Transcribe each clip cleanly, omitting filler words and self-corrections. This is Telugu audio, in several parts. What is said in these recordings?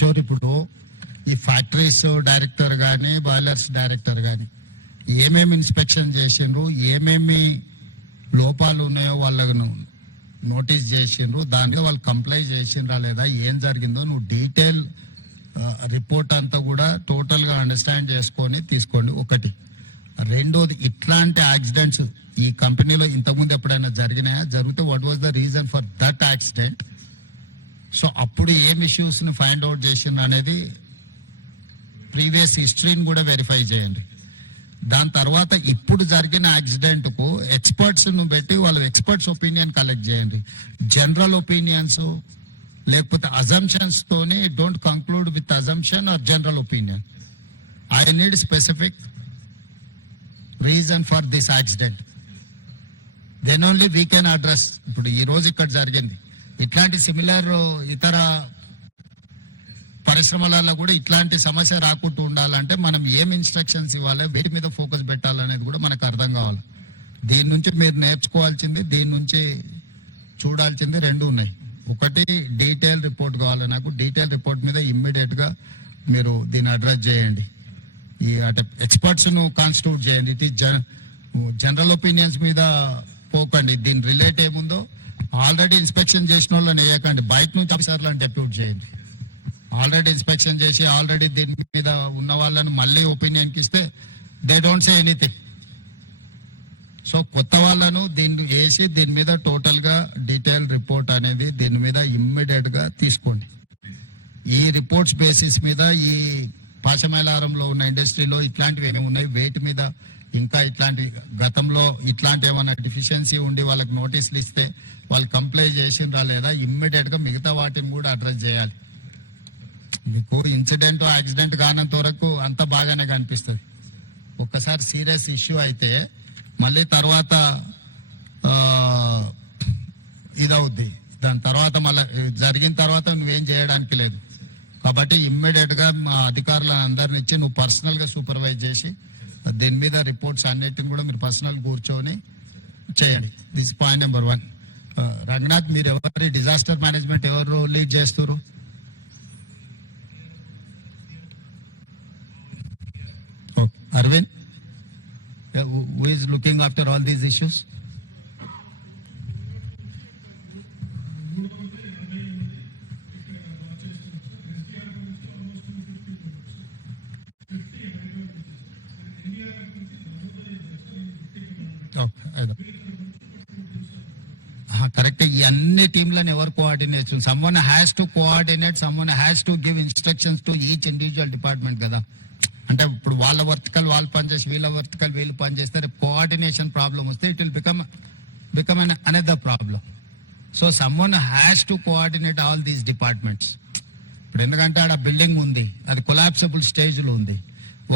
కిషోర్, ఇప్పుడు ఈ ఫ్యాక్టరీస్ డైరెక్టర్ కానీ బాయిలర్స్ డైరెక్టర్ కానీ ఏమేమి ఇన్స్పెక్షన్ చేసిండ్రు, ఏమేమి లోపాలు ఉన్నాయో వాళ్ళను నోటీస్ చేసిండ్రు, దానిలో వాళ్ళు కంప్లై చేసిండ్రా లేదా, ఏం జరిగిందో నువ్వు డీటెయిల్ రిపోర్ట్ అంతా కూడా టోటల్గా అండర్స్టాండ్ చేసుకొని తీసుకోండి. ఒకటి. రెండోది, ఇట్లాంటి యాక్సిడెంట్స్ ఈ కంపెనీలో ఇంతకుముందు ఎప్పుడైనా జరిగినాయా, జరిగితే what was the reason for that accident, so అప్పుడు ఏం ఇష్యూస్ని ఫైండ్ అవుట్ చేసిండ్రు అనేది ప్రీవియస్ హిస్టరీని కూడా వెరిఫై చేయండి. దాని తర్వాత ఇప్పుడు జరిగిన యాక్సిడెంట్ కు ఎక్స్పర్ట్స్ ను పెట్టి వాళ్ళ ఎక్స్పర్ట్స్ ఒపీనియన్ కలెక్ట్ చేయండి. జనరల్ ఒపీనియన్స్ లేకపోతే అజంప్షన్స్ తోని don't conclude with assumption or general opinion. I need specific reason for this accident, then only we can address. ఇప్పుడు ఈ రోజు ఇక్కడ జరిగింది, ఇట్లాంటి సిమిలర్ ఇతర పరిశ్రమలలో కూడా ఇట్లాంటి సమస్య రాకుండా ఉండాలంటే మనం ఏం ఇన్స్ట్రక్షన్స్ ఇవ్వాలి, వీటి మీద ఫోకస్ పెట్టాలనేది కూడా మనకు అర్థం కావాలి. దీని నుంచి మీరు నేర్చుకోవాల్సింది, దీని నుంచి చూడాల్సింది రెండు ఉన్నాయి. ఒకటి, డీటెయిల్ రిపోర్ట్ కావాలి నాకు. డీటెయిల్ రిపోర్ట్ మీద ఇమ్మీడియట్ గా మీరు దీన్ని అడ్రస్ చేయండి. ఈ అంటే ఎక్స్పర్ట్స్ ను కాన్స్టిట్యూట్ చేయండి. ఇట్ ఈస్ జనరల్ ఒపీనియన్స్ మీద పోకండి. దీని రిలేట్ ఏముందో ఆల్రెడీ ఇన్స్పెక్షన్ చేసిన వాళ్ళని వేయకండి, బయట నుంచి ఆఫీసర్లను డెప్యూట్ చేయండి. ఆల్రెడీ ఇన్స్పెక్షన్ చేసి ఆల్రెడీ దీని మీద ఉన్న వాళ్ళని మళ్ళీ ఒపీనియన్కి ఇస్తే they don't say anything. So కొత్త వాళ్ళను దీన్ని వేసి దీని మీద టోటల్ గా డీటెయిల్ రిపోర్ట్ అనేది దీని మీద ఇమ్మీడియట్ గా తీసుకోండి. ఈ రిపోర్ట్స్ బేసిస్ మీద ఈ పాశమైలారంలో ఉన్న ఇండస్ట్రీలో ఇట్లాంటివి ఏమేమి ఉన్నాయి, వేటి మీద ఇంకా ఇట్లాంటి గతంలో ఇట్లాంటి ఏమైనా డిఫిషియన్సీ ఉండి వాళ్ళకి నోటీసులు ఇస్తే వాళ్ళు కంప్లై చేసిండ్రా లేదా, ఇమ్మీడియట్ గా మిగతా వాటిని కూడా అడ్రస్ చేయాలి. మీకు ఇన్సిడెంట్ యాక్సిడెంట్ కానంత వరకు అంత బాగానే కనిపిస్తుంది. ఒక్కసారి సీరియస్ ఇష్యూ అయితే మళ్ళీ తర్వాత ఇదవుద్ది. దాని తర్వాత మళ్ళీ జరిగిన తర్వాత నువ్వేం చేయడానికి లేదు. కాబట్టి ఇమ్మీడియట్ గా మా అధికారులను అందరిని ఇచ్చి నువ్వు పర్సనల్ గా సూపర్వైజ్ చేసి దీని మీద రిపోర్ట్స్ అన్నిటిని కూడా మీరు పర్సనల్ కూర్చొని చేయండి. This point number 1. రంగనాథ్, మీరు ఎవరి డిజాస్టర్ మేనేజ్మెంట్ ఎవరు లీడ్ చేస్తారు? Arvind, who is looking after all these issues? Correct. ఈ అన్ని టీంలను ఎవరు coordinate? Someone has to coordinate, someone has to give instructions to each individual department కదా. అంటే ఇప్పుడు వాళ్ళ వర్టికల్ వాళ్ళు పనిచేసి వీళ్ళ వర్టికల్ వీళ్ళు పనిచేస్తే కోఆర్డినేషన్ ప్రాబ్లం వస్తే it will become an another problem. So someone has to coordinate all these departments. ఇప్పుడు ఎందుకంటే ఆడ బిల్డింగ్ ఉంది, అది కొలాప్సబుల్ స్టేజ్ లో ఉంది.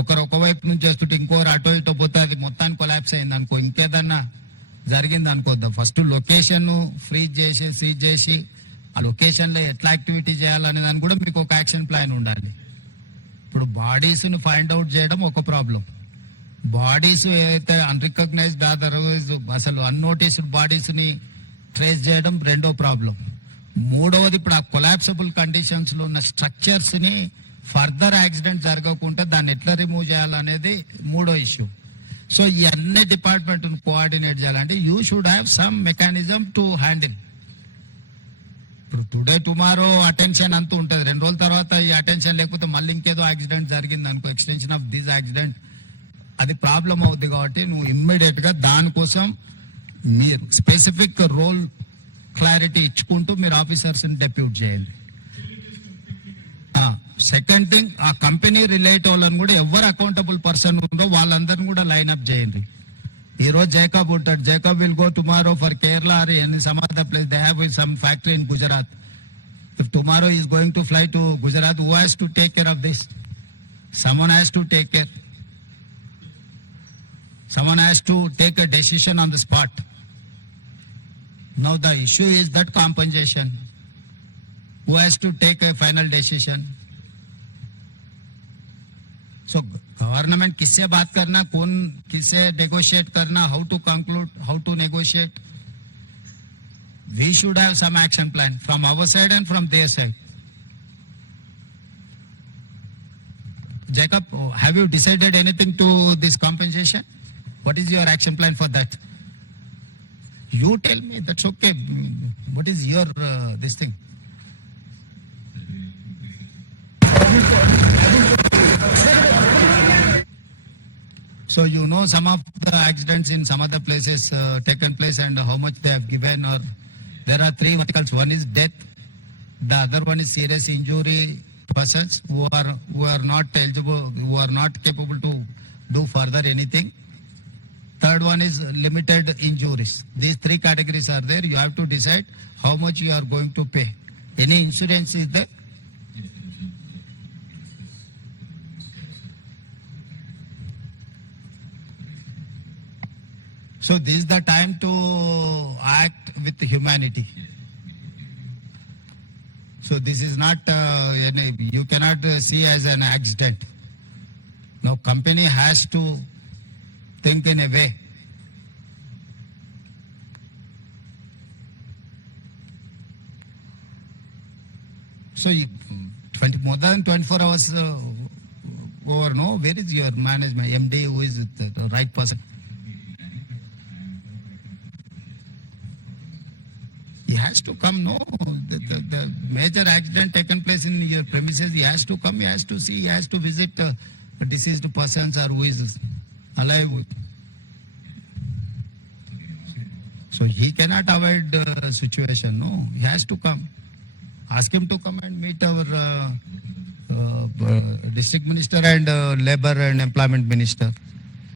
ఒకరు ఒకవైపు నుంచి చేస్తుంటే ఇంకోరు అటో ఇటో పోతే అది మొత్తానికి కొలాప్స్ అయింది అనుకో, ఇంకేదన్నా జరిగింది అనుకోద్దాం. ఫస్ట్ లొకేషన్ ఫ్రీజ్ చేసి సీజ్ చేసి ఆ లొకేషన్ లో ఎట్లా యాక్టివిటీ చేయాలనే దాన్ని కూడా మీకు ఒక యాక్షన్ ప్లాన్ ఉండాలి. ఇప్పుడు బాడీస్ ని ఫైండ్ అవుట్ చేయడం ఒక ప్రాబ్లం, బాడీస్ ఏదైతే అన్రికగ్నైజ్డ్ అదర్వైజ్ అసలు అన్నోటీస్డ్ బాడీస్ ని ట్రేస్ చేయడం రెండో ప్రాబ్లం. మూడవది, ఇప్పుడు ఆ కొలాప్సబుల్ కండిషన్స్ లో ఉన్న స్ట్రక్చర్స్ ని ఫర్దర్ యాక్సిడెంట్ జరగకుండా దాన్ని ఎట్లా రిమూవ్ చేయాలనేది మూడో ఇష్యూ. సో ఈ అన్ని డిపార్ట్మెంట్ కోఆర్డినేట్ చేయాలంటే you should have some mechanism to handle. ఇప్పుడు టుడే టుమారో అటెన్షన్ అంతూ ఉంటుంది, 2 రోజుల తర్వాత ఈ అటెన్షన్ లేకపోతే మళ్ళీ ఇంకేదో యాక్సిడెంట్ జరిగింది అనుకో, ఎక్స్టెన్షన్ ఆఫ్ దిస్ యాక్సిడెంట్, అది ప్రాబ్లం అవుతుంది. కాబట్టి నువ్వు ఇమ్మీడియట్ గా దానికోసం మీరు స్పెసిఫిక్ రోల్ క్లారిటీ ఇచ్చుకుంటూ మీరు ఆఫీసర్స్ ని డెప్యూట్ చేయండి. సెకండ్ థింగ్, ఆ కంపెనీ రిలేట్ వాళ్ళని కూడా ఎవరు అకౌంటబుల్ పర్సన్ ఉందో వాళ్ళందరినీ కూడా లైన్ అప్ చేయండి. ఈ రోజు జేకబ్ ఉంటాడు, Jacob will go tomorrow for Kerala or any some other place. They have some factory in Gujarat. If tomorrow is going to fly to Gujarat, who has to take care of this? Someone has to take care. Someone has to take a decision on the spot. Now the issue is that compensation. Who has to take a final decision? So government किससे बात करना, कौन किससे negotiate करना, how to conclude, how to negotiate. We should have some action plan from our side and from their side. Jacob, have you decided anything to this compensation? What is your action plan for that? You tell me, that's okay. What is your this thing? So you know some of the accidents in some other places taken place and how much they have given, or there are three verticals. One is death, the other one is serious injury persons who are not eligible, who are not capable to do further anything. Third one is limited injuries. These three categories are there. You have to decide how much you are going to pay. Any insurance is there? So this is the time to act with humanity. So this is not, you cannot see as an accident. No, company has to think in a way. So more than 24 hours over, no, where is your management, MD, who is the right person? He has to come, no? The major accident taken place in your premises, he has to come, he has to see, he has to visit deceased persons or who is alive. So he cannot avoid the situation, no? He has to come. Ask him to come and meet our district minister and labor and employment minister.